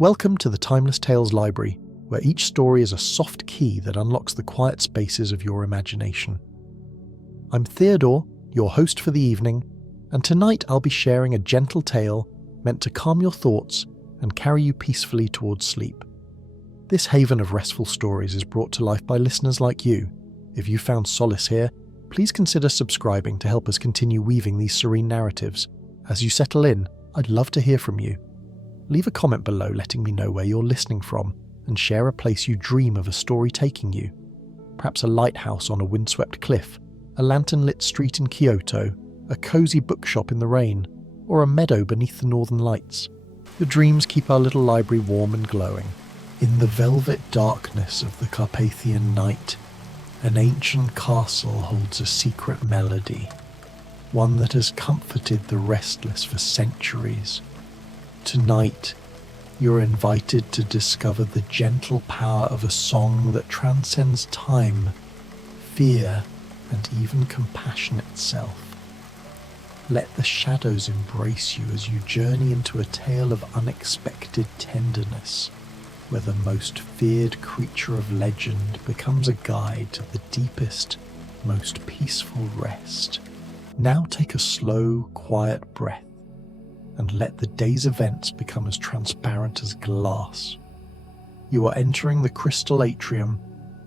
Welcome to the Timeless Tales Library, where each story is a soft key that unlocks the quiet spaces of your imagination. I'm Theodore, your host for the evening, and tonight I'll be sharing a gentle tale meant to calm your thoughts and carry you peacefully towards sleep. This haven of restful stories is brought to life by listeners like you. If you found solace here, please consider subscribing to help us continue weaving these serene narratives. As you settle in, I'd love to hear from you. Leave a comment below letting me know where you're listening from, and share a place you dream of a story taking you. Perhaps a lighthouse on a windswept cliff, a lantern-lit street in Kyoto, a cozy bookshop in the rain, or a meadow beneath the northern lights. The dreams keep our little library warm and glowing. In the velvet darkness of the Carpathian night, an ancient castle holds a secret melody, one that has comforted the restless for centuries. Tonight, you're invited to discover the gentle power of a song that transcends time, fear, and even compassion itself. Let the shadows embrace you as you journey into a tale of unexpected tenderness, where the most feared creature of legend becomes a guide to the deepest, most peaceful rest. Now take a slow, quiet breath, and let the day's events become as transparent as glass. You are entering the Crystal Atrium,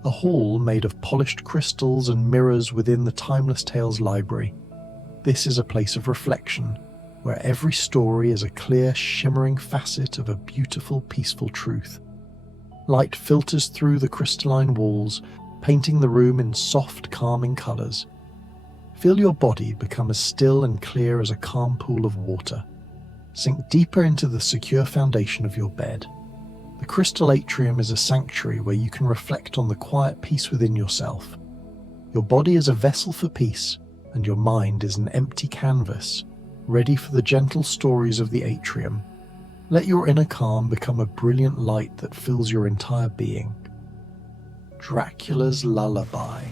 a hall made of polished crystals and mirrors within the Timeless Tales Library. This is a place of reflection, where every story is a clear, shimmering facet of a beautiful, peaceful truth. Light filters through the crystalline walls, painting the room in soft, calming colours. Feel your body become as still and clear as a calm pool of water. Sink deeper into the secure foundation of your bed. The Crystal Atrium is a sanctuary where you can reflect on the quiet peace within yourself. Your body is a vessel for peace, and your mind is an empty canvas, ready for the gentle stories of the atrium. Let your inner calm become a brilliant light that fills your entire being. Dracula's Lullaby,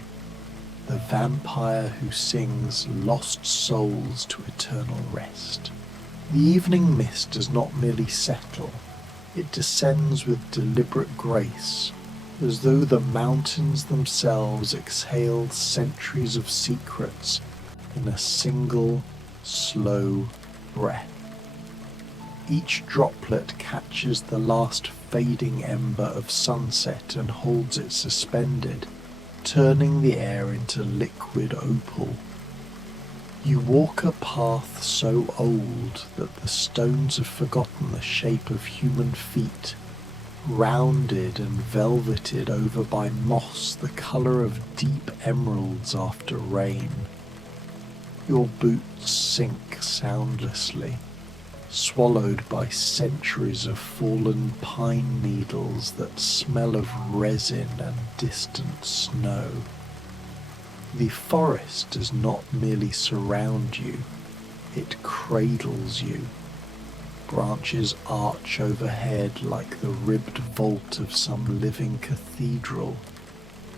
the vampire who sings lost souls to eternal rest. The evening mist does not merely settle, it descends with deliberate grace, as though the mountains themselves exhale centuries of secrets in a single, slow breath. Each droplet catches the last fading ember of sunset and holds it suspended, turning the air into liquid opal. You walk a path so old that the stones have forgotten the shape of human feet, rounded and velveted over by moss the colour of deep emeralds after rain. Your boots sink soundlessly, swallowed by centuries of fallen pine needles that smell of resin and distant snow. The forest does not merely surround you, it cradles you. Branches arch overhead like the ribbed vault of some living cathedral,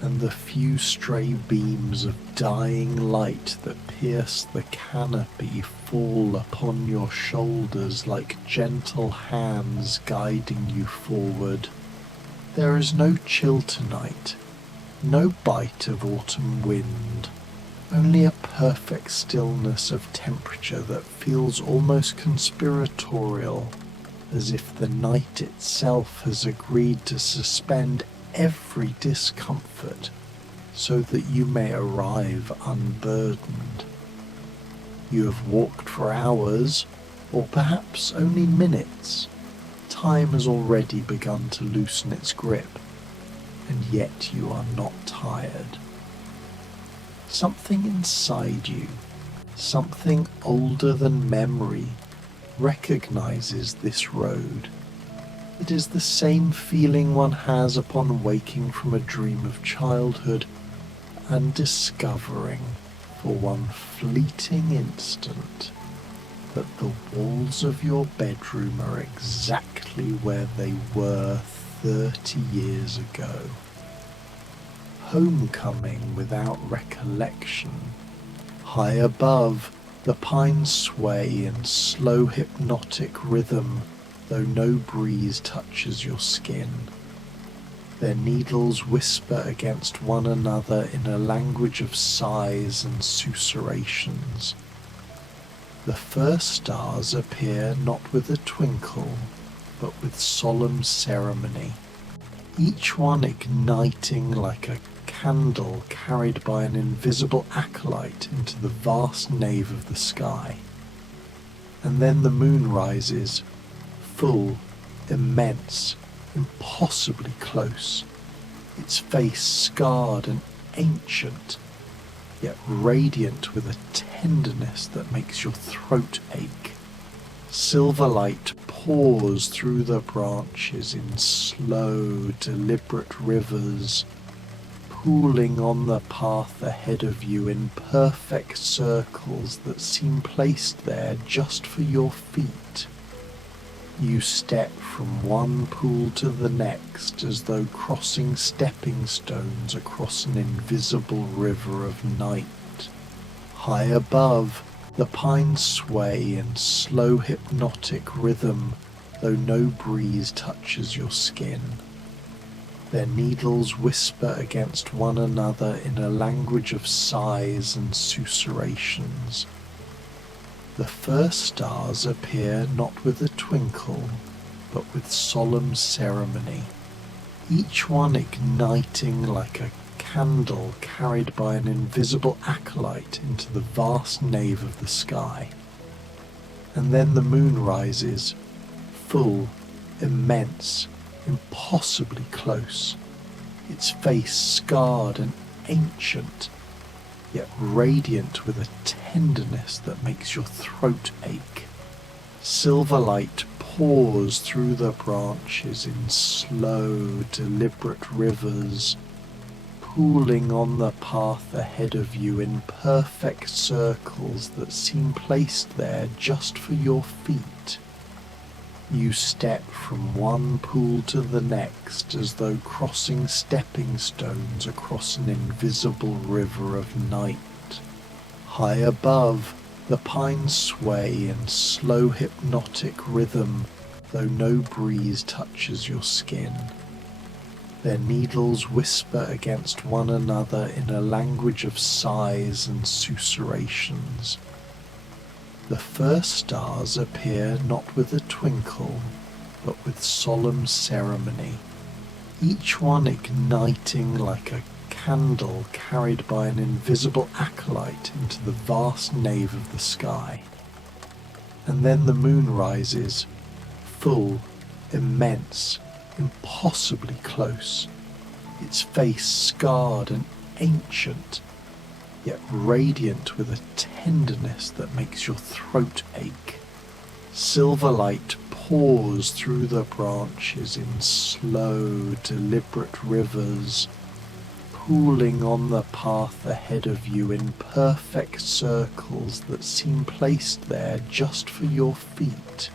and the few stray beams of dying light that pierce the canopy fall upon your shoulders like gentle hands guiding you forward. There is no chill tonight, no bite of autumn wind, only a perfect stillness of temperature that feels almost conspiratorial, as if the night itself has agreed to suspend every discomfort so that you may arrive unburdened. You have walked for hours, or perhaps only minutes. Time has already begun to loosen its grip, and yet you are not tired. Something inside you, something older than memory, recognizes this road. It is the same feeling one has upon waking from a dream of childhood and discovering, for one fleeting instant, that the walls of your bedroom are exactly where they were 30 years ago. Homecoming without recollection. High above, the pines sway in slow hypnotic rhythm, though no breeze touches your skin. Their needles whisper against one another in a language of sighs and susurrations. The first stars appear not with a twinkle, but with solemn ceremony, each one igniting like a candle carried by an invisible acolyte into the vast nave of the sky. And then the moon rises, full, immense, impossibly close, its face scarred and ancient, yet radiant with a tenderness that makes your throat ache. Silver light pours through the branches in slow, deliberate rivers, pooling on the path ahead of you in perfect circles that seem placed there just for your feet. You step from one pool to the next as though crossing stepping stones across an invisible river of night. High above, the pines sway in slow hypnotic rhythm, though no breeze touches your skin. Their needles whisper against one another in a language of sighs and susurrations. The first stars appear not with a twinkle, but with solemn ceremony, each one igniting like a candle carried by an invisible acolyte into the vast nave of the sky. And then the moon rises, full, immense, impossibly close, its face scarred and ancient, yet radiant with a tenderness that makes your throat ache. Silver light pours through the branches in slow, deliberate rivers, pooling on the path ahead of you in perfect circles that seem placed there just for your feet. You step from one pool to the next as though crossing stepping stones across an invisible river of night. High above, the pines sway in slow hypnotic rhythm, though no breeze touches your skin. Their needles whisper against one another in a language of sighs and susurrations. The first stars appear not with a twinkle, but with solemn ceremony, each one igniting like a candle carried by an invisible acolyte into the vast nave of the sky. And then the moon rises, full, immense, impossibly close, its face scarred and ancient, yet radiant with a tenderness that makes your throat ache. Silver light pours through the branches in slow, deliberate rivers, pooling on the path ahead of you in perfect circles that seem placed there just for your feet.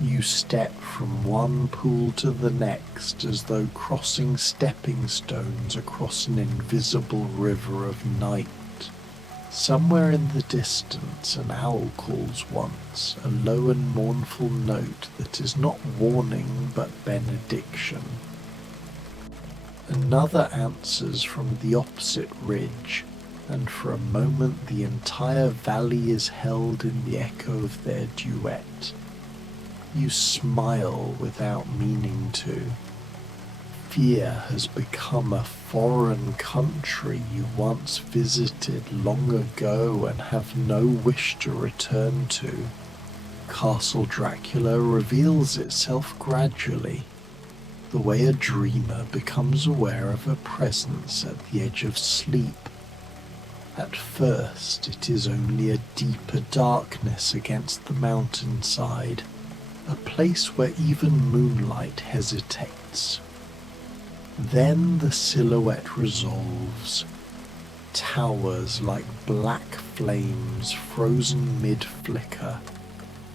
You step from one pool to the next as though crossing stepping stones across an invisible river of night. Somewhere in the distance an owl calls once, a low and mournful note that is not warning but benediction. Another answers from the opposite ridge, and for a moment the entire valley is held in the echo of their duet. You smile without meaning to. Fear has become a foreign country you once visited long ago and have no wish to return to. Castle Dracula reveals itself gradually, the way a dreamer becomes aware of a presence at the edge of sleep. At first it is only a deeper darkness against the mountainside, a place where even moonlight hesitates. Then the silhouette resolves, towers like black flames frozen mid-flicker,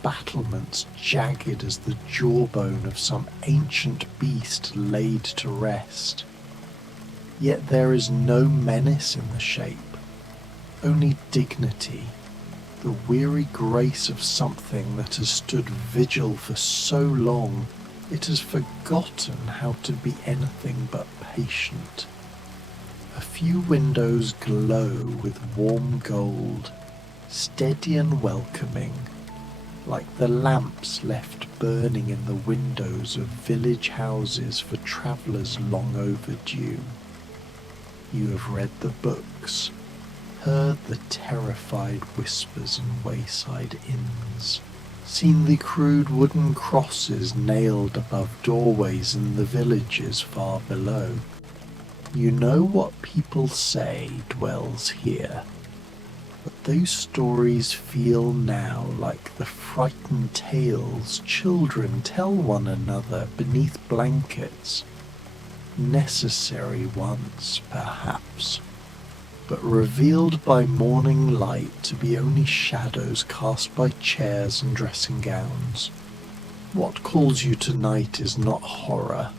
battlements jagged as the jawbone of some ancient beast laid to rest. Yet there is no menace in the shape, only dignity, the weary grace of something that has stood vigil for so long it has forgotten how to be anything but patient. A few windows glow with warm gold, steady and welcoming, like the lamps left burning in the windows of village houses for travellers long overdue. You have read the books, heard the terrified whispers in wayside inns, seen the crude wooden crosses nailed above doorways in the villages far below. You know what people say dwells here, but those stories feel now like the frightened tales children tell one another beneath blankets. Necessary once, perhaps, but revealed by morning light to be only shadows cast by chairs and dressing gowns. What calls you tonight is not horror,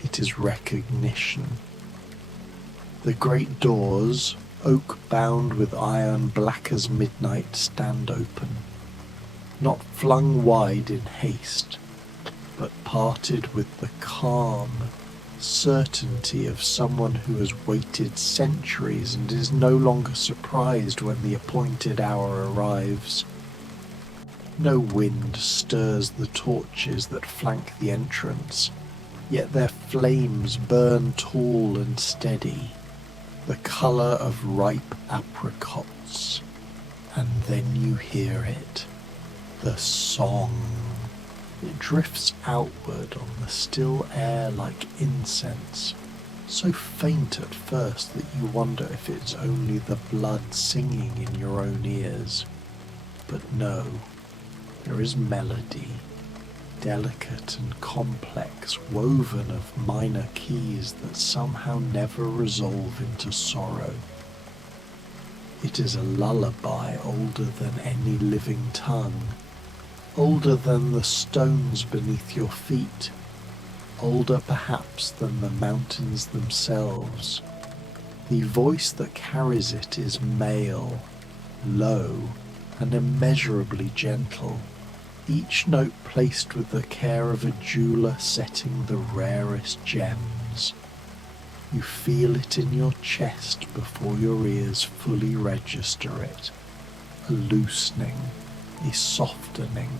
it is recognition. The great doors, oak-bound with iron black as midnight, stand open, not flung wide in haste, but parted with the calm certainty of someone who has waited centuries and is no longer surprised when the appointed hour arrives. No wind stirs the torches that flank the entrance, yet their flames burn tall and steady, the colour of ripe apricots. And then you hear it, the song. It drifts outward on the still air like incense, so faint at first that you wonder if it's only the blood singing in your own ears. But no, there is melody, delicate and complex, woven of minor keys that somehow never resolve into sorrow. It is a lullaby older than any living tongue, older than the stones beneath your feet, older perhaps than the mountains themselves. The voice that carries it is male, low, and immeasurably gentle, each note placed with the care of a jeweller setting the rarest gems. You feel it in your chest before your ears fully register it, a loosening, a softening,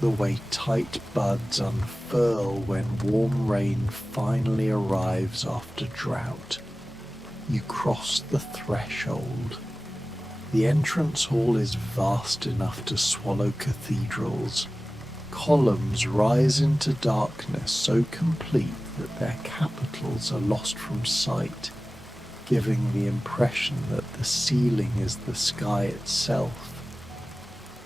the way tight buds unfurl when warm rain finally arrives after drought. You cross the threshold. The entrance hall is vast enough to swallow cathedrals. Columns rise into darkness so complete that their capitals are lost from sight, giving the impression that the ceiling is the sky itself.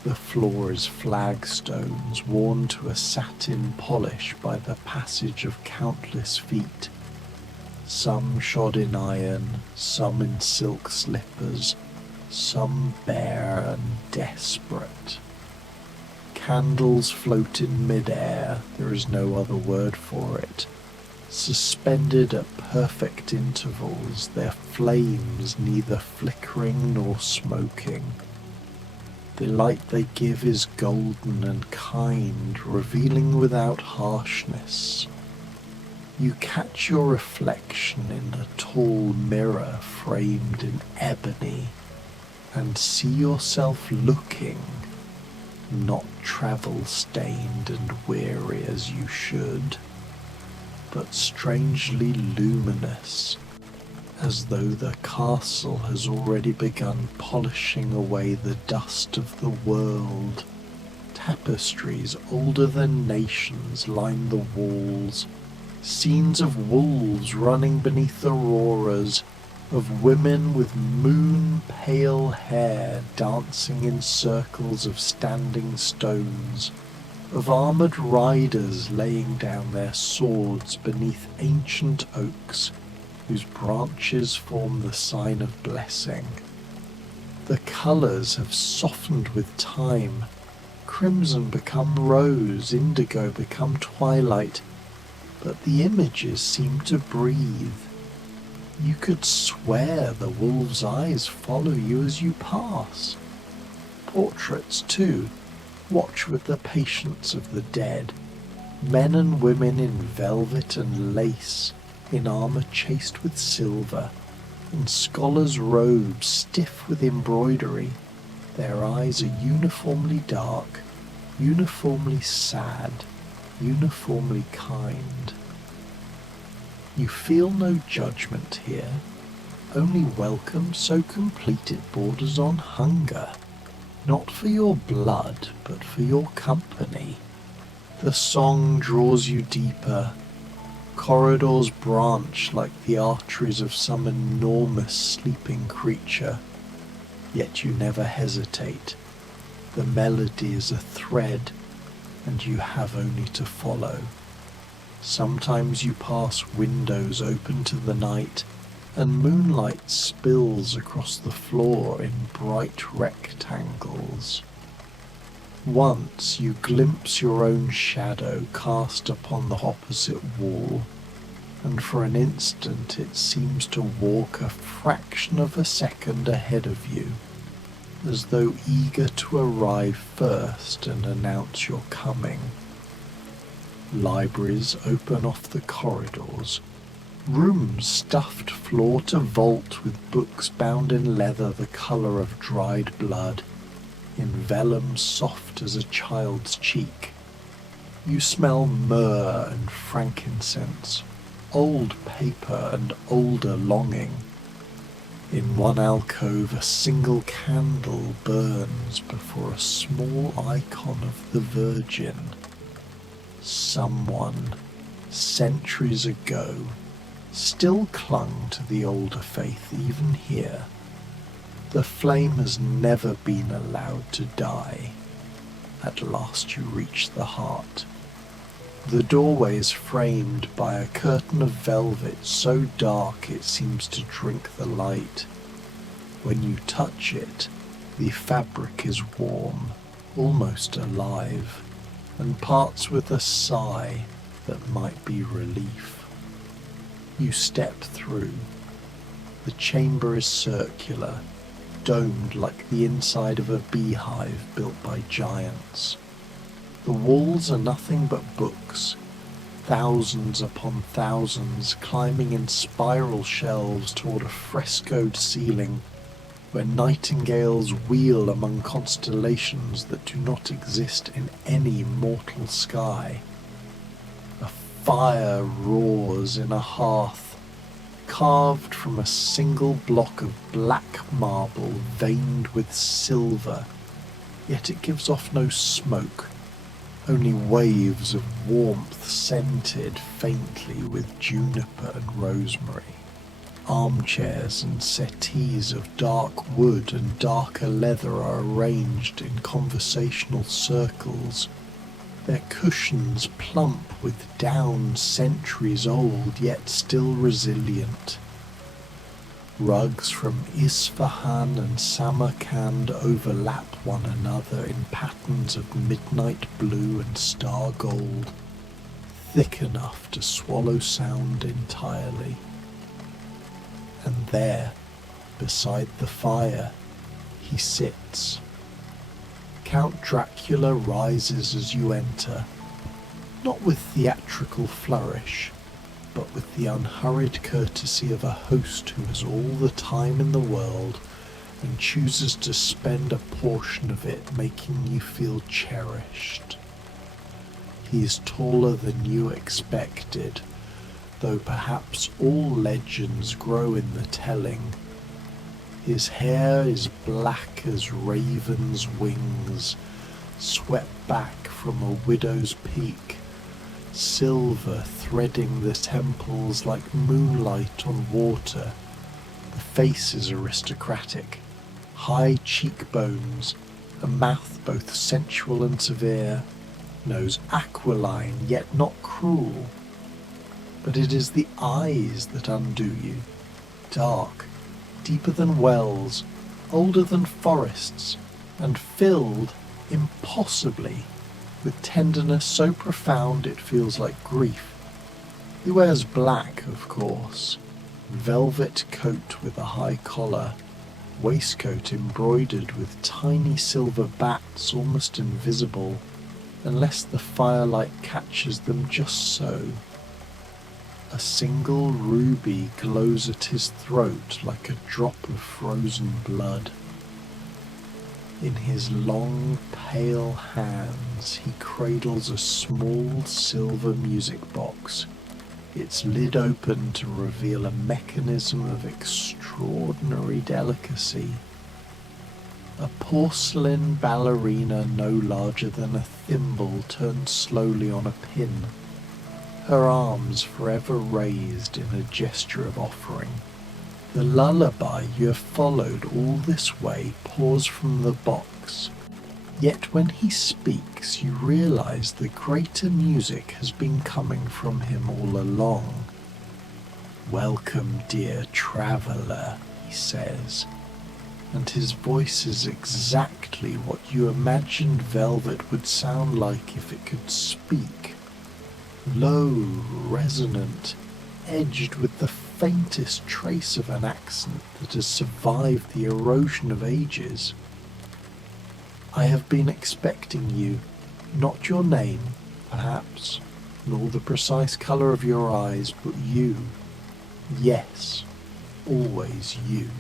The floor is flagstones worn to a satin polish by the passage of countless feet, some shod in iron, some in silk slippers, some bare and desperate. Candles float in mid-air, there is no other word for it, suspended at perfect intervals, their flames neither flickering nor smoking. The light they give is golden and kind, revealing without harshness. You catch your reflection in a tall mirror framed in ebony, and see yourself looking, not travel-stained and weary as you should, but strangely luminous, as though the castle has already begun polishing away the dust of the world. Tapestries older than nations line the walls, scenes of wolves running beneath auroras, of women with moon-pale hair dancing in circles of standing stones, of armoured riders laying down their swords beneath ancient oaks whose branches form the sign of blessing. The colours have softened with time, crimson become rose, indigo become twilight, but the images seem to breathe. You could swear the wolves' eyes follow you as you pass. Portraits, too, watch with the patience of the dead. Men and women in velvet and lace, in armour chased with silver, in scholars' robes stiff with embroidery. Their eyes are uniformly dark, uniformly sad, uniformly kind. You feel no judgment here, only welcome so complete it borders on hunger, not for your blood, but for your company. The song draws you deeper. Corridors branch like the arteries of some enormous sleeping creature, yet you never hesitate. The melody is a thread, and you have only to follow. Sometimes you pass windows open to the night, and moonlight spills across the floor in bright rectangles. Once you glimpse your own shadow cast upon the opposite wall, and for an instant it seems to walk a fraction of a second ahead of you, as though eager to arrive first and announce your coming. Libraries open off the corridors, rooms stuffed floor to vault with books bound in leather the colour of dried blood, in vellum soft as a child's cheek. You smell myrrh and frankincense, old paper and older longing. In one alcove a single candle burns before a small icon of the Virgin. Someone, centuries ago, still clung to the older faith even here. The flame has never been allowed to die. At last you reach the heart. The doorway is framed by a curtain of velvet so dark it seems to drink the light. When you touch it, the fabric is warm, almost alive, and parts with a sigh that might be relief. You step through. The chamber is circular, domed like the inside of a beehive built by giants. The walls are nothing but books, thousands upon thousands climbing in spiral shelves toward a frescoed ceiling where nightingales wheel among constellations that do not exist in any mortal sky. A fire roars in a hearth carved from a single block of black marble veined with silver, yet it gives off no smoke, only waves of warmth scented faintly with juniper and rosemary. Armchairs and settees of dark wood and darker leather are arranged in conversational circles, their cushions plump with down centuries old yet still resilient. Rugs from Isfahan and Samarkand overlap one another in patterns of midnight blue and star gold, thick enough to swallow sound entirely. And there, beside the fire, he sits. Count Dracula rises as you enter, not with theatrical flourish, but with the unhurried courtesy of a host who has all the time in the world and chooses to spend a portion of it making you feel cherished. He is taller than you expected, though perhaps all legends grow in the telling. His hair is black as raven's wings, swept back from a widow's peak, silver threading the temples like moonlight on water. The face is aristocratic, high cheekbones, a mouth both sensual and severe, nose aquiline yet not cruel. But it is the eyes that undo you, dark, deeper than wells, older than forests, and filled, impossibly, with tenderness so profound it feels like grief. He wears black, of course, velvet coat with a high collar, waistcoat embroidered with tiny silver bats almost invisible unless the firelight catches them just so. A single ruby glows at his throat like a drop of frozen blood. In his long, pale hands, he cradles a small silver music box, its lid open to reveal a mechanism of extraordinary delicacy. A porcelain ballerina no larger than a thimble turned slowly on a pin, her arms forever raised in a gesture of offering. The lullaby you have followed all this way pours from the box, yet when he speaks you realize the greater music has been coming from him all along. "Welcome, dear traveller," he says, and his voice is exactly what you imagined velvet would sound like if it could speak. Low, resonant, edged with the faintest trace of an accent that has survived the erosion of ages. "I have been expecting you, not your name, perhaps, nor the precise colour of your eyes, but you. Yes, always you."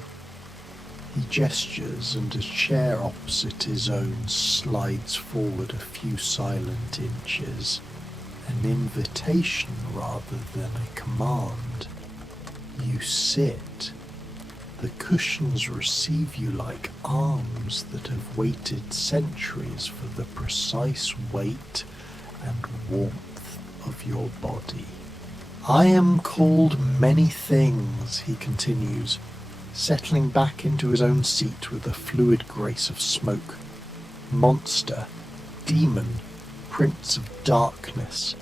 He gestures, and a chair opposite his own slides forward a few silent inches, an invitation rather than a command. You sit. The cushions receive you like arms that have waited centuries for the precise weight and warmth of your body. "I am called many things," he continues, settling back into his own seat with a fluid grace of smoke. "Monster, demon, prince of darkness.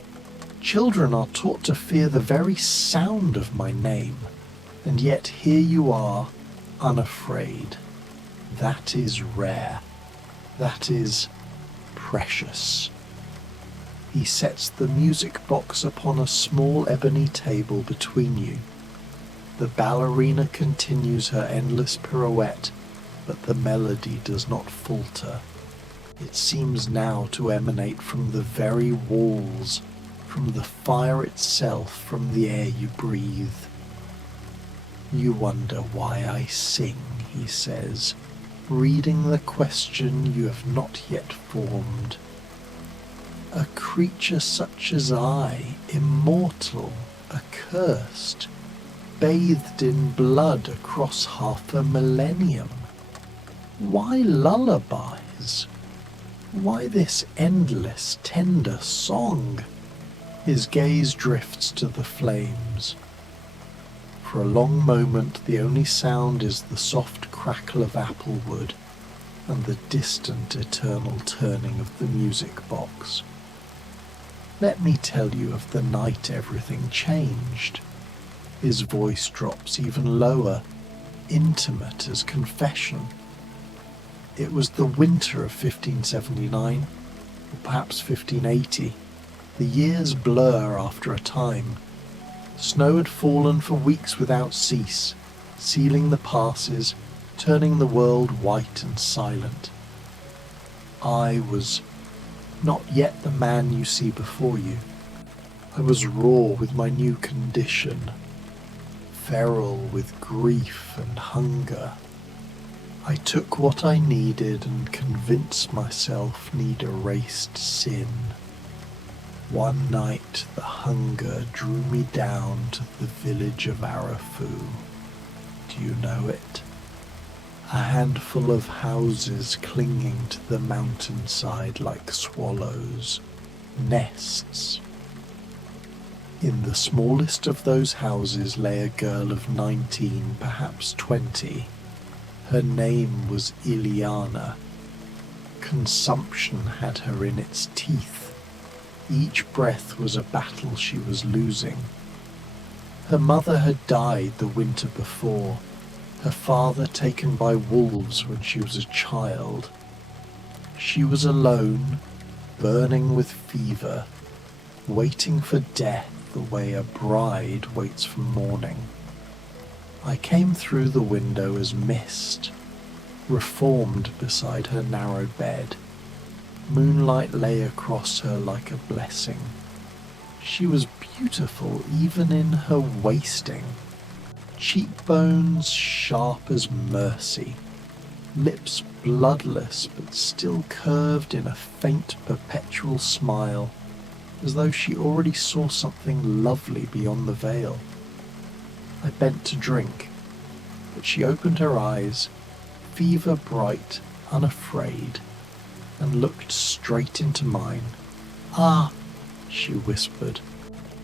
Children are taught to fear the very sound of my name, and yet here you are, unafraid. That is rare. That is precious." He sets the music box upon a small ebony table between you. The ballerina continues her endless pirouette, but the melody does not falter. It seems now to emanate from the very walls, from the fire itself, from the air you breathe. "You wonder why I sing," he says, reading the question you have not yet formed. "A creature such as I, immortal, accursed, bathed in blood across half a millennium. Why lullabies? Why this endless, tender song?" His gaze drifts to the flames. For a long moment the only sound is the soft crackle of apple wood and the distant eternal turning of the music box. "Let me tell you of the night everything changed." His voice drops even lower, intimate as confession. "It was the winter of 1579, or perhaps 1580. The years blur after a time. Snow had fallen for weeks without cease, sealing the passes, turning the world white and silent. I was not yet the man you see before you. I was raw with my new condition, feral with grief and hunger. I took what I needed and convinced myself need erased sin. One night the hunger drew me down to the village of Arafu. Do you know it? A handful of houses clinging to the mountainside like swallows, nests. In the smallest of those houses lay a girl of 19, perhaps 20. Her name was Iliana. Consumption had her in its teeth. Each breath was a battle she was losing. Her mother had died the winter before, her father taken by wolves when she was a child. She was alone, burning with fever, waiting for death the way a bride waits for morning. I came through the window as mist, reformed beside her narrow bed. Moonlight lay across her like a blessing. She was beautiful even in her wasting. Cheekbones sharp as mercy, lips bloodless but still curved in a faint perpetual smile, as though she already saw something lovely beyond the veil. I bent to drink, but she opened her eyes, fever bright, unafraid, and looked straight into mine. "Ah," she whispered,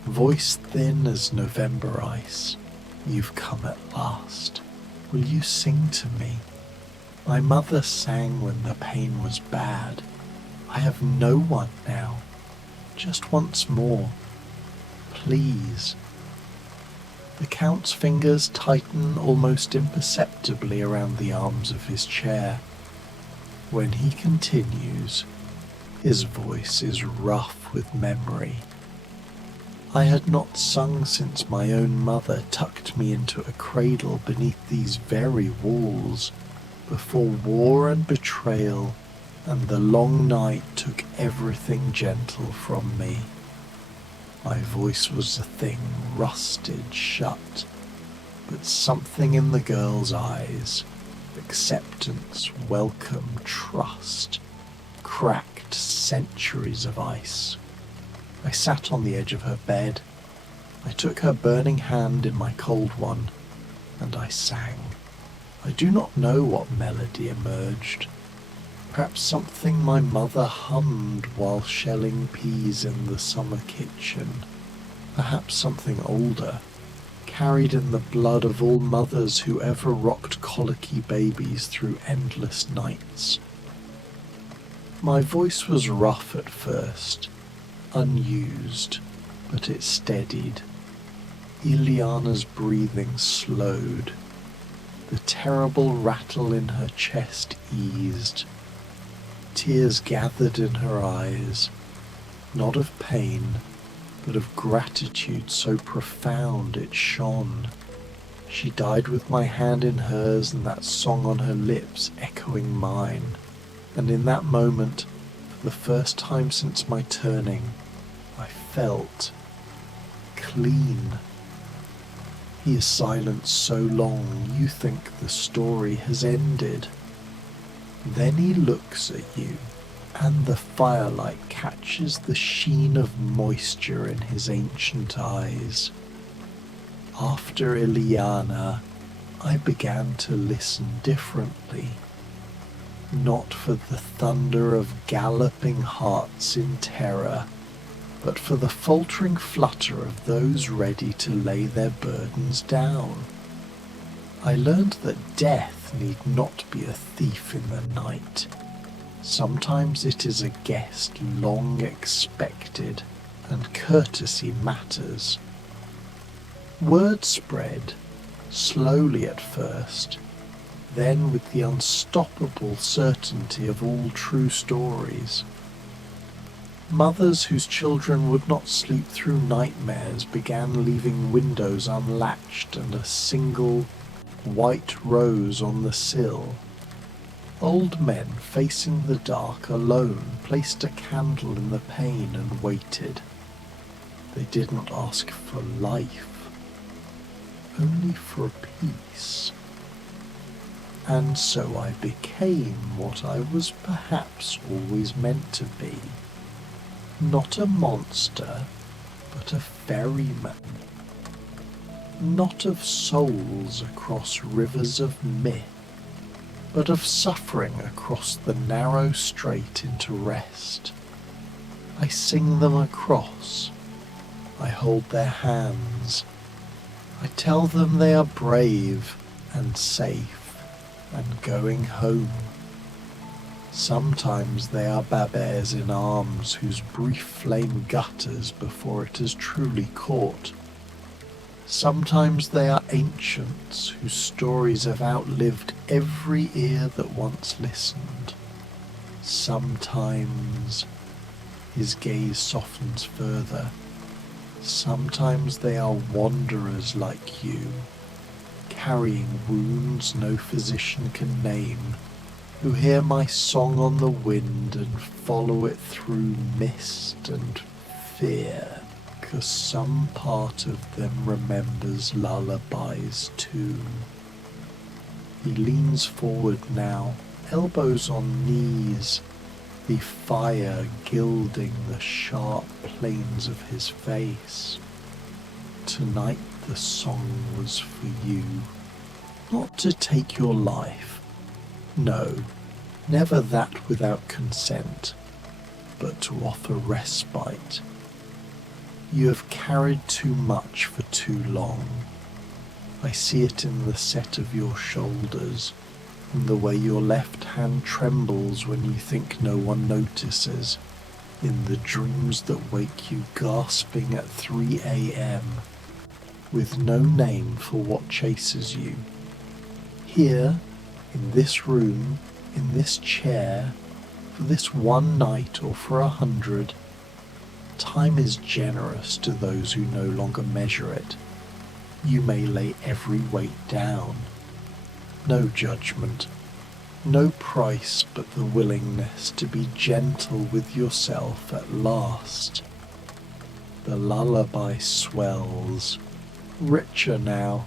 voice thin as November ice. "You've come at last. Will you sing to me? My mother sang when the pain was bad. I have no one now. Just once more. Please." The Count's fingers tighten almost imperceptibly around the arms of his chair. When he continues, his voice is rough with memory. I had not sung since my own mother tucked me into a cradle beneath these very walls, before war and betrayal and the long night took everything gentle from me. My voice was a thing rusted shut, but something in the girl's eyes, acceptance, welcome, trust, cracked centuries of ice. I sat on the edge of her bed. I took her burning hand in my cold one, and I sang. I do not know what melody emerged. Perhaps something my mother hummed while shelling peas in the summer kitchen. Perhaps something older, carried in the blood of all mothers who ever rocked colicky babies through endless nights. My voice was rough at first, unused, but it steadied. Ileana's breathing slowed. The terrible rattle in her chest eased. Tears gathered in her eyes, not of pain, but of gratitude so profound it shone. She died with my hand in hers and that song on her lips echoing mine, and in that moment, for the first time since my turning, I felt clean. He is silent so long you think the story has ended. Then he looks at you, and the firelight catches the sheen of moisture in his ancient eyes. After Ileana, I began to listen differently, not for the thunder of galloping hearts in terror, but for the faltering flutter of those ready to lay their burdens down. I learned that death need not be a thief in the night. Sometimes it is a guest long expected, and courtesy matters. Word spread, slowly at first, then with the unstoppable certainty of all true stories. Mothers whose children would not sleep through nightmares began leaving windows unlatched and a single white rose on the sill. Old men facing the dark alone placed a candle in the pane and waited. They didn't ask for life, only for peace. And so I became what I was perhaps always meant to be. Not a monster, but a ferryman. Not of souls across rivers of myth, but of suffering across the narrow strait into rest. I sing them across. I hold their hands. I tell them they are brave and safe and going home. Sometimes they are babes in arms whose brief flame gutters before it has truly caught. Sometimes they are ancients whose stories have outlived every ear that once listened. Sometimes, his gaze softens further, sometimes they are wanderers like you, carrying wounds no physician can name, who hear my song on the wind and follow it through mist and fear, 'cause some part of them remembers lullabies too. He leans forward now, elbows on knees, the fire gilding the sharp planes of his face. Tonight the song was for you, not to take your life, no, never that without consent, but to offer respite. You have carried too much for too long. I see it in the set of your shoulders, in the way your left hand trembles when you think no one notices, in the dreams that wake you gasping at 3 a.m., with no name for what chases you. Here, in this room, in this chair, for this one night or for 100, time is generous to those who no longer measure it. You may lay every weight down. No judgment, no price but the willingness to be gentle with yourself at last. The lullaby swells, richer now,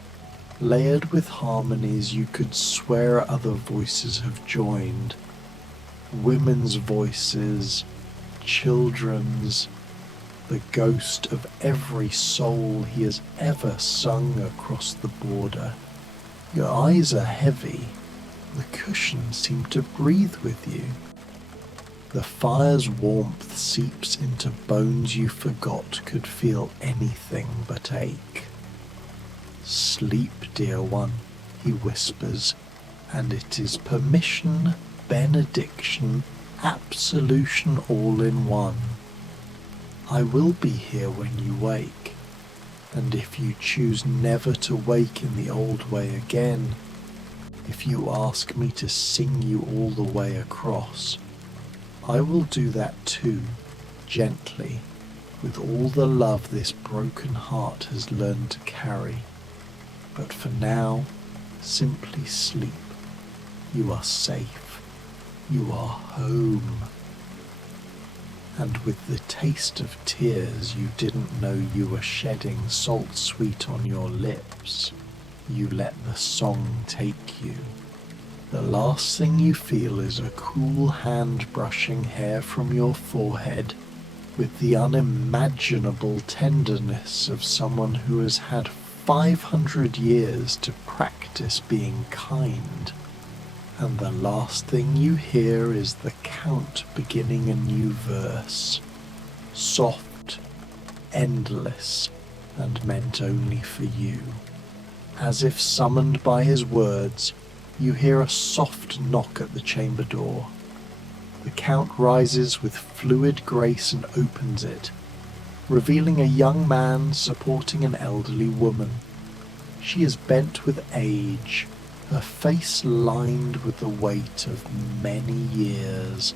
layered with harmonies you could swear other voices have joined. Women's voices, children's, the ghost of every soul he has ever sung across the border. Your eyes are heavy. The cushions seem to breathe with you. The fire's warmth seeps into bones you forgot could feel anything but ache. Sleep, dear one, he whispers, and it is permission, benediction, absolution all in one. I will be here when you wake, and if you choose never to wake in the old way again, if you ask me to sing you all the way across, I will do that too, gently, with all the love this broken heart has learned to carry. But for now, simply sleep. You are safe. You are home. And with the taste of tears you didn't know you were shedding salt sweet on your lips, you let the song take you. The last thing you feel is a cool hand brushing hair from your forehead with the unimaginable tenderness of someone who has had 500 years to practice being kind. And the last thing you hear is the Count beginning a new verse, soft, endless, and meant only for you. As if summoned by his words, you hear a soft knock at the chamber door. The Count rises with fluid grace and opens it, revealing a young man supporting an elderly woman. She is bent with age, her face lined with the weight of many years,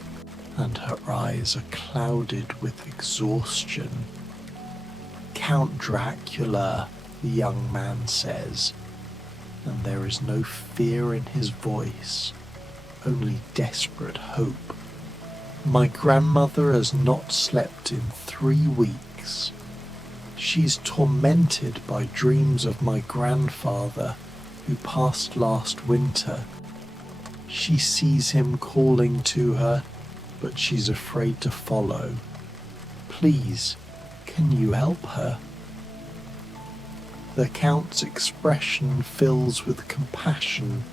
and her eyes are clouded with exhaustion. Count Dracula, the young man says, and there is no fear in his voice, only desperate hope. My grandmother has not slept in 3 weeks. She's tormented by dreams of my grandfather, who passed last winter. She sees him calling to her, but she's afraid to follow. Please, can you help her? The Count's expression fills with compassion,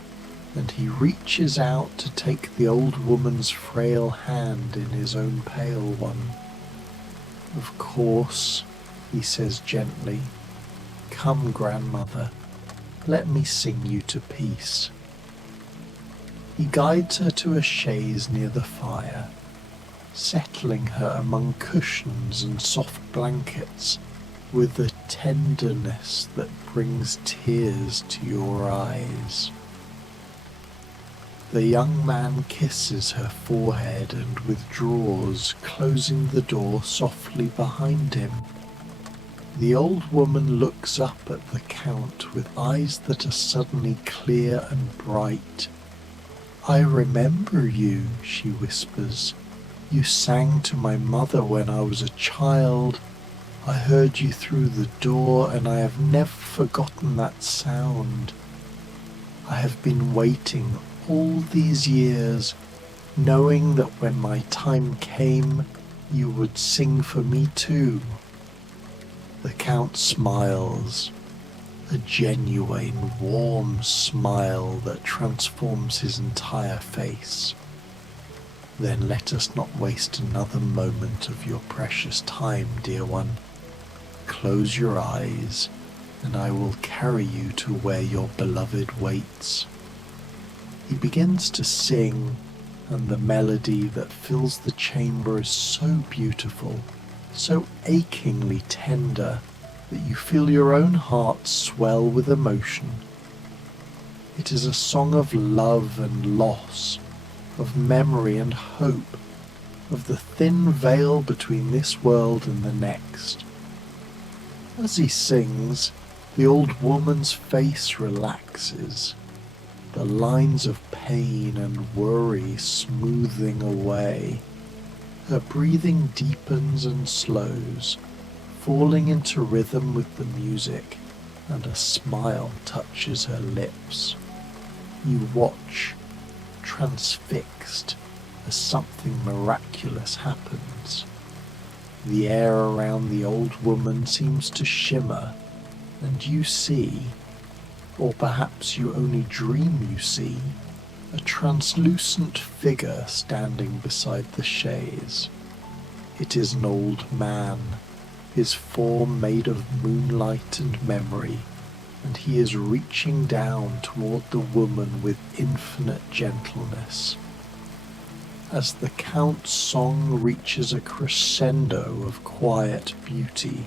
and he reaches out to take the old woman's frail hand in his own pale one. Of course, he says gently, come, grandmother. Let me sing you to peace. He guides her to a chaise near the fire, settling her among cushions and soft blankets with a tenderness that brings tears to your eyes. The young man kisses her forehead and withdraws, closing the door softly behind him. The old woman looks up at the Count with eyes that are suddenly clear and bright. I remember you, she whispers. You sang to my mother when I was a child. I heard you through the door, and I have never forgotten that sound. I have been waiting all these years, knowing that when my time came, you would sing for me too. The Count smiles, a genuine, warm smile that transforms his entire face. Then let us not waste another moment of your precious time, dear one. Close your eyes, and I will carry you to where your beloved waits. He begins to sing, and the melody that fills the chamber is so beautiful, so achingly tender, that you feel your own heart swell with emotion. It is a song of love and loss, of memory and hope, of the thin veil between this world and the next. As he sings, the old woman's face relaxes, the lines of pain and worry smoothing away. Her breathing deepens and slows, falling into rhythm with the music, and a smile touches her lips. You watch, transfixed, as something miraculous happens. The air around the old woman seems to shimmer, and you see, or perhaps you only dream you see, a translucent figure standing beside the chaise. It is an old man, his form made of moonlight and memory, and he is reaching down toward the woman with infinite gentleness. As the Count's song reaches a crescendo of quiet beauty,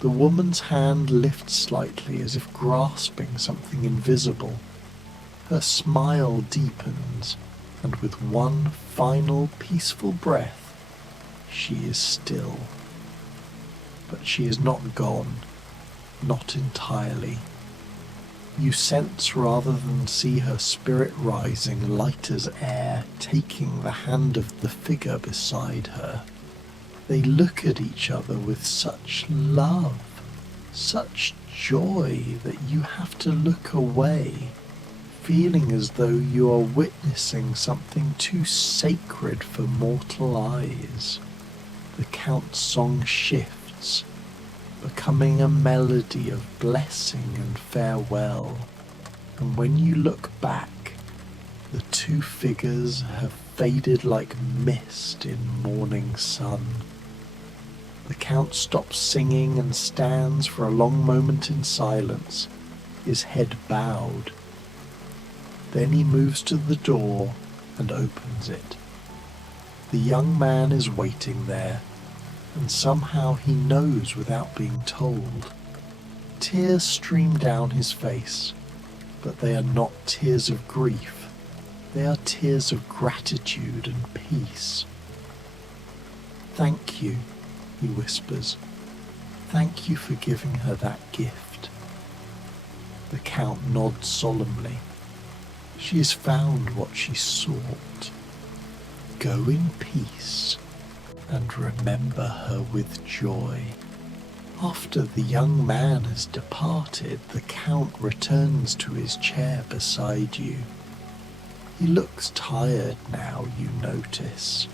the woman's hand lifts slightly as if grasping something invisible. Her smile deepens, and with one final peaceful breath, she is still. But she is not gone, not entirely. You sense rather than see her spirit rising light as air, taking the hand of the figure beside her. They look at each other with such love, such joy, that you have to look away, feeling as though you are witnessing something too sacred for mortal eyes. The Count's song shifts, becoming a melody of blessing and farewell, and when you look back, the two figures have faded like mist in morning sun. The Count stops singing and stands for a long moment in silence, his head bowed. Then he moves to the door and opens it. The young man is waiting there, and somehow he knows without being told. Tears stream down his face, but they are not tears of grief. They are tears of gratitude and peace. "Thank you," he whispers. "Thank you for giving her that gift." The Count nods solemnly. She has found what she sought. Go in peace, and remember her with joy. After the young man has departed, the Count returns to his chair beside you. He looks tired now, you notice.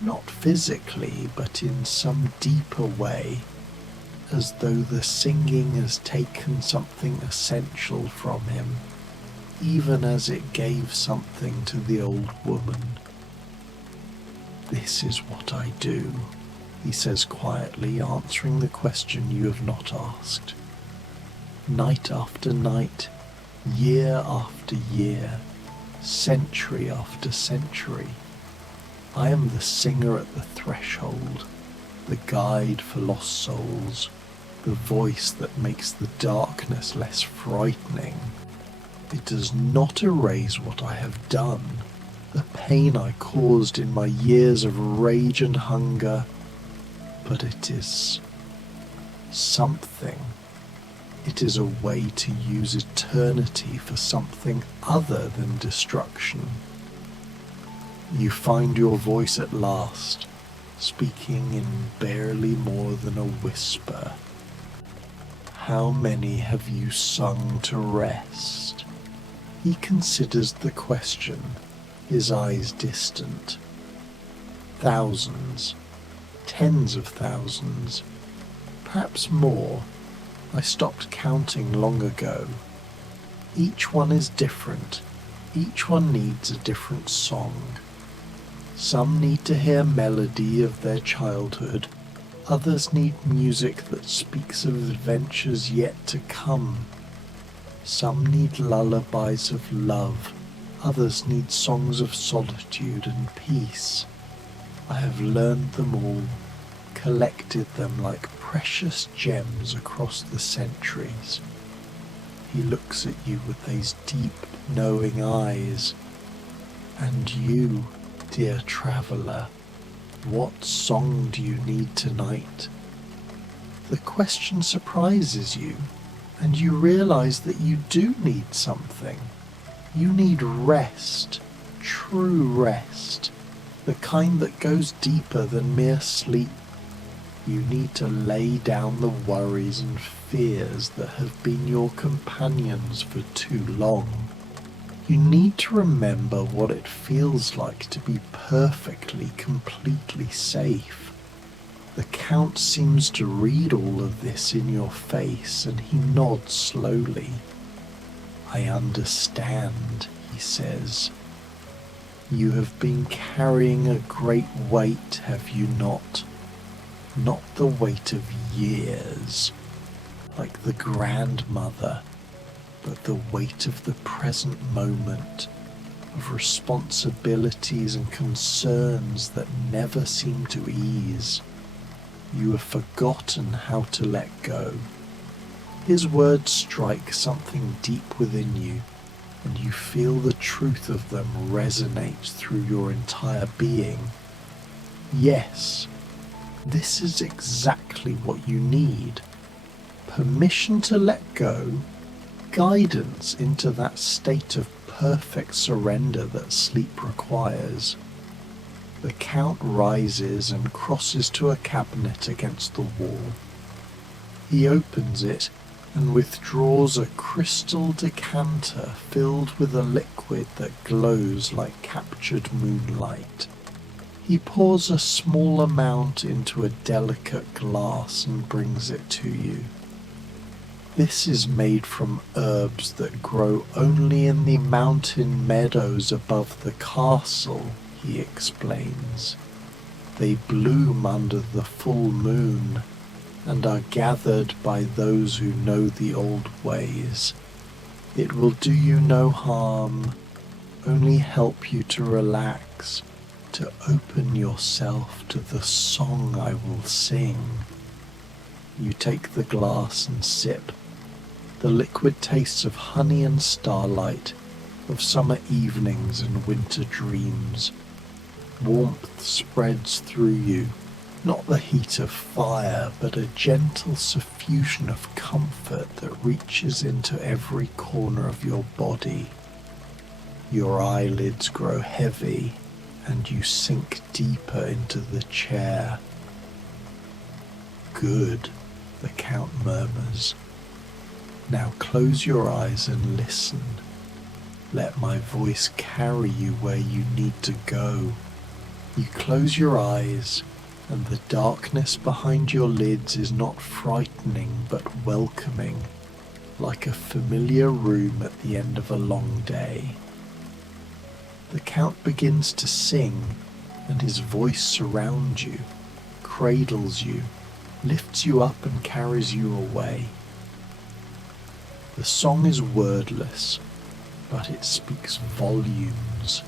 Not physically, but in some deeper way, as though the singing has taken something essential from him, even as it gave something to the old woman. "This is what I do," he says quietly, answering the question you have not asked. "Night after night, year after year, century after century, I am the singer at the threshold, the guide for lost souls, the voice that makes the darkness less frightening. It does not erase what I have done, the pain I caused in my years of rage and hunger, but it is something It is a way to use eternity for something other than destruction. You find your voice at last, speaking in barely more than a whisper. How many have you sung to rest? He considers the question, his eyes distant. Thousands, tens of thousands, perhaps more. I stopped counting long ago. Each one is different. Each one needs a different song. Some need to hear melody of their childhood. Others need music that speaks of adventures yet to come. Some need lullabies of love. Others need songs of solitude and peace. I have learned them all, collected them like precious gems across the centuries. He looks at you with those deep, knowing eyes. And you, dear traveller, what song do you need tonight? The question surprises you, and you realize that you do need something. You need rest, true rest, the kind that goes deeper than mere sleep. You need to lay down the worries and fears that have been your companions for too long. You need to remember what it feels like to be perfectly, completely safe. The Count seems to read all of this in your face, and he nods slowly. I understand, he says. You have been carrying a great weight, have you not? Not the weight of years, like the grandmother, but the weight of the present moment, of responsibilities and concerns that never seem to ease. You have forgotten how to let go. His words strike something deep within you, and you feel the truth of them resonate through your entire being. Yes, this is exactly what you need. Permission to let go, guidance into that state of perfect surrender that sleep requires. The Count rises and crosses to a cabinet against the wall. He opens it and withdraws a crystal decanter filled with a liquid that glows like captured moonlight. He pours a small amount into a delicate glass and brings it to you. This is made from herbs that grow only in the mountain meadows above the castle, he explains. They bloom under the full moon and are gathered by those who know the old ways. It will do you no harm, only help you to relax, to open yourself to the song I will sing. You take the glass and sip. The liquid tastes of honey and starlight, of summer evenings and winter dreams. Warmth spreads through you, not the heat of fire, but a gentle suffusion of comfort that reaches into every corner of your body. Your eyelids grow heavy, and you sink deeper into the chair. Good, the Count murmurs. Now close your eyes and listen. Let my voice carry you where you need to go. You close your eyes, and the darkness behind your lids is not frightening but welcoming, like a familiar room at the end of a long day. The Count begins to sing, and his voice surrounds you, cradles you, lifts you up and carries you away. The song is wordless, but it speaks volumes.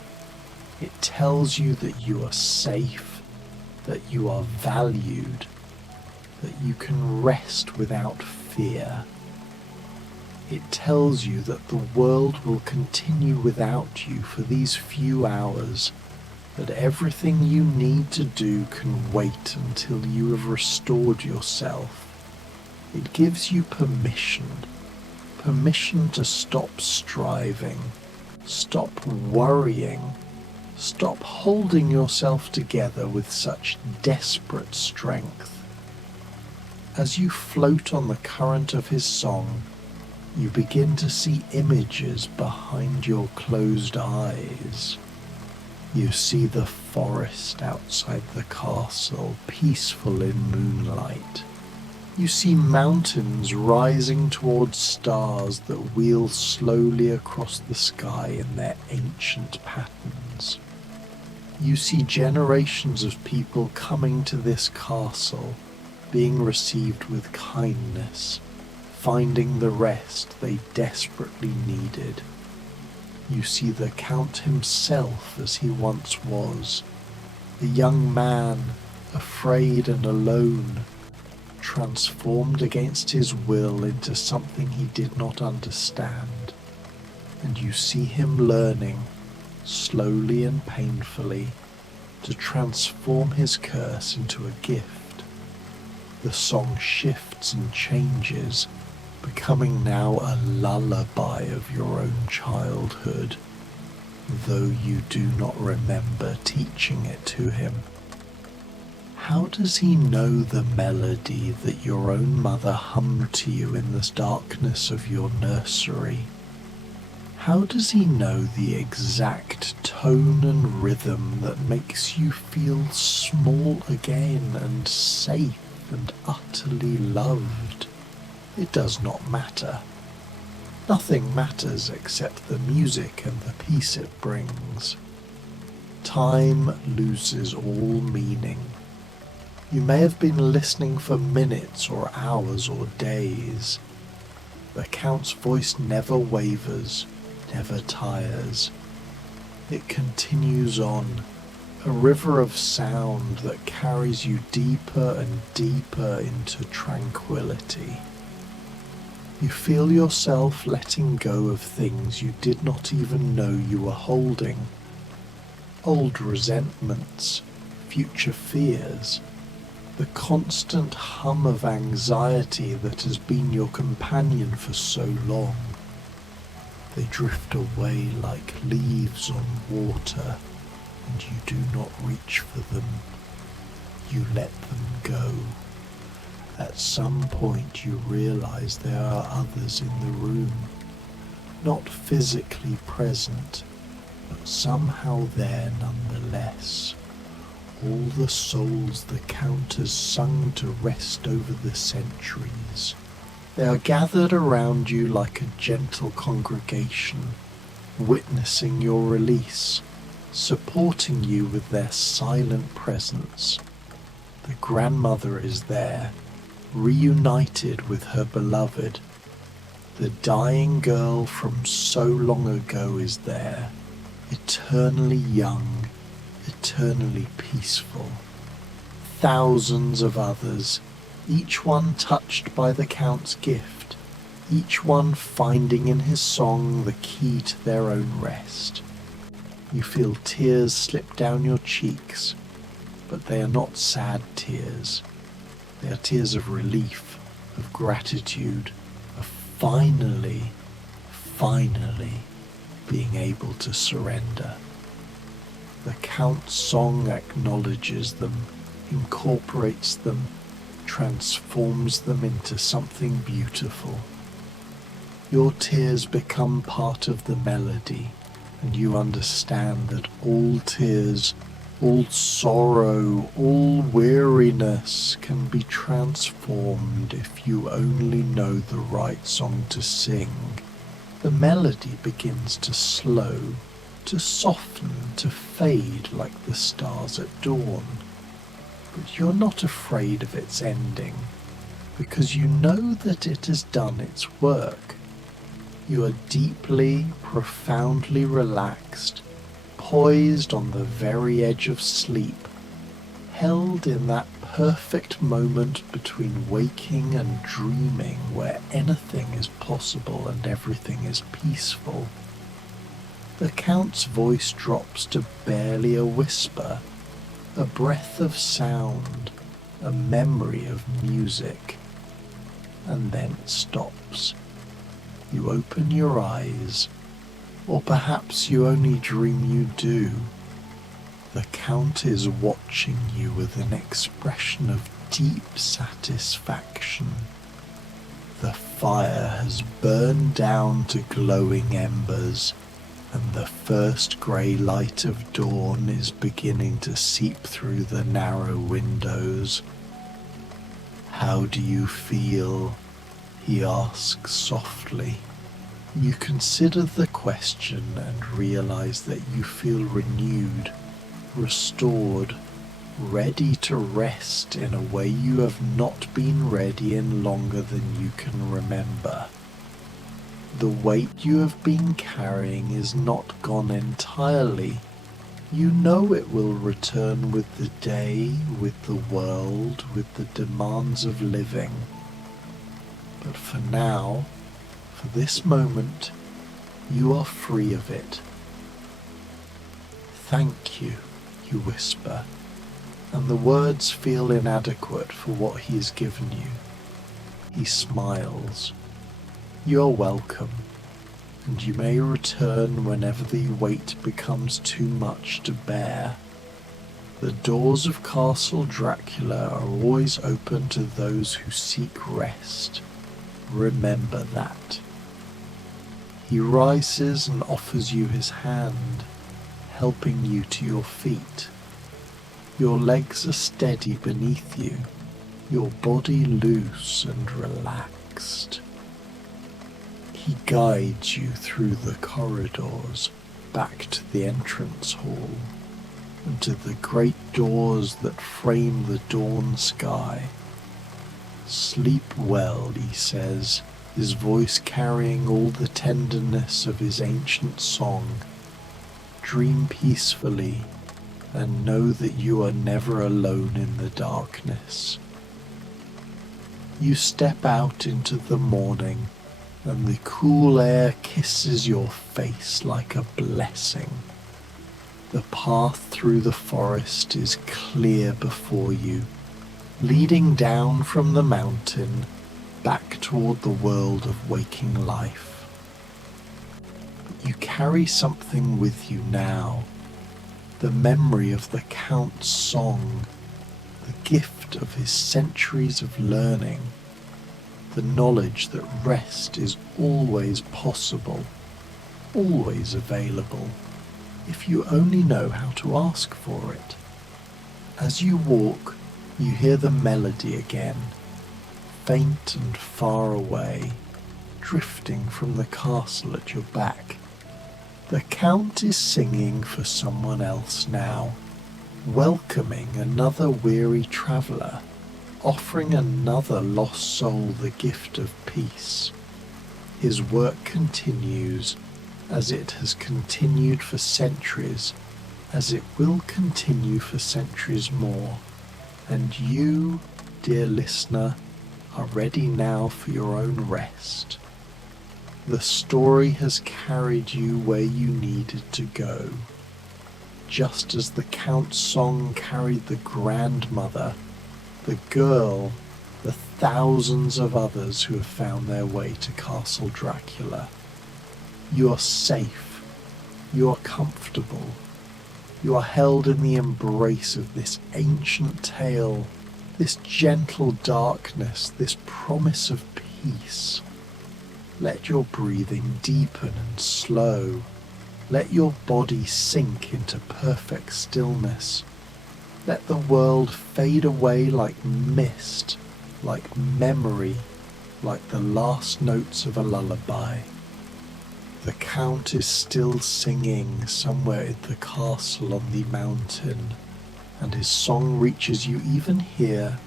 It tells you that you are safe, that you are valued, that you can rest without fear. It tells you that the world will continue without you for these few hours, that everything you need to do can wait until you have restored yourself. It gives you permission to stop striving, stop worrying, stop holding yourself together with such desperate strength. As you float on the current of his song, you begin to see images behind your closed eyes. You see the forest outside the castle, peaceful in moonlight. You see mountains rising towards stars that wheel slowly across the sky in their ancient patterns. You see generations of people coming to this castle, being received with kindness, finding the rest they desperately needed. You see the Count himself as he once was, a young man, afraid and alone, transformed against his will into something he did not understand, and you see him learning, slowly and painfully, to transform his curse into a gift. The song shifts and changes, becoming now a lullaby of your own childhood, though you do not remember teaching it to him. How does he know the melody that your own mother hummed to you in the darkness of your nursery? How does he know the exact tone and rhythm that makes you feel small again and safe and utterly loved? It does not matter. Nothing matters except the music and the peace it brings. Time loses all meaning. You may have been listening for minutes or hours or days. The Count's voice never wavers, never tires. It continues on, a river of sound that carries you deeper and deeper into tranquility. You feel yourself letting go of things you did not even know you were holding. Old resentments, future fears, the constant hum of anxiety that has been your companion for so long. They drift away like leaves on water, and you do not reach for them. You let them go. At some point you realize there are others in the room, not physically present, but somehow there nonetheless. All the souls the Count has sung to rest over the centuries. They are gathered around you like a gentle congregation, witnessing your release, supporting you with their silent presence. The grandmother is there, reunited with her beloved. The dying girl from so long ago is there, eternally young, eternally peaceful. Thousands of others, each one touched by the Count's gift, each one finding in his song the key to their own rest. You feel tears slip down your cheeks, but they are not sad tears. They are tears of relief, of gratitude, of finally being able to surrender. The Count's song acknowledges them, incorporates them, transforms them into something beautiful. Your tears become part of the melody, and you understand that all tears, all sorrow, all weariness can be transformed if you only know the right song to sing. The melody begins to slow, to soften, to fade like the stars at dawn. But you're not afraid of its ending, because you know that it has done its work. You are deeply, profoundly relaxed, poised on the very edge of sleep, held in that perfect moment between waking and dreaming where anything is possible and everything is peaceful. The Count's voice drops to barely a whisper, a breath of sound, a memory of music. and then it stops. You open your eyes, or perhaps you only dream you do. The Count is watching you with an expression of deep satisfaction. The fire has burned down to glowing embers, and the first grey light of dawn is beginning to seep through the narrow windows. "How do you feel?" he asks softly. You consider the question and realize that you feel renewed, restored, ready to rest in a way you have not been ready in longer than you can remember. The weight you have been carrying is not gone entirely. You know it will return with the day, with the world, with the demands of living. But for now, for this moment, you are free of it. "Thank you," you whisper, and the words feel inadequate for what he has given you. He smiles. "You are welcome, and you may return whenever the weight becomes too much to bear. The doors of Castle Dracula are always open to those who seek rest. Remember that." He rises and offers you his hand, helping you to your feet. Your legs are steady beneath you, your body loose and relaxed. He guides you through the corridors, back to the entrance hall, and to the great doors that frame the dawn sky. "Sleep well," he says, his voice carrying all the tenderness of his ancient song. "Dream peacefully, and know that you are never alone in the darkness." You step out into the morning, and the cool air kisses your face like a blessing. The path through the forest is clear before you, leading down from the mountain back toward the world of waking life. But you carry something with you now, the memory of the Count's song, the gift of his centuries of learning, the knowledge that rest is always possible, always available, if you only know how to ask for it. As you walk, you hear the melody again, faint and far away, drifting from the castle at your back. The Count is singing for someone else now, welcoming another weary traveller, offering another lost soul the gift of peace. His work continues, as it has continued for centuries, as it will continue for centuries more. And you, dear listener, are ready now for your own rest. The story has carried you where you needed to go, just as the Count's song carried the grandmother, the girl, the thousands of others who have found their way to Castle Dracula. You are safe, you are comfortable, you are held in the embrace of this ancient tale, this gentle darkness, this promise of peace. Let your breathing deepen and slow. Let your body sink into perfect stillness. Let the world fade away like mist, like memory, like the last notes of a lullaby. The Count is still singing somewhere in the castle on the mountain, and his song reaches you even here,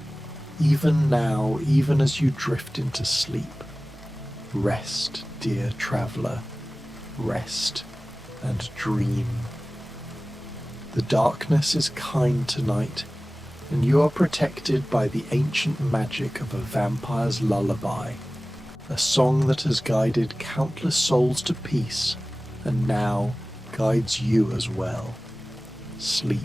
even now, even as you drift into sleep. Rest, dear traveller, rest and dream. The darkness is kind tonight, and you are protected by the ancient magic of a vampire's lullaby, a song that has guided countless souls to peace, and now guides you as well. Sleep.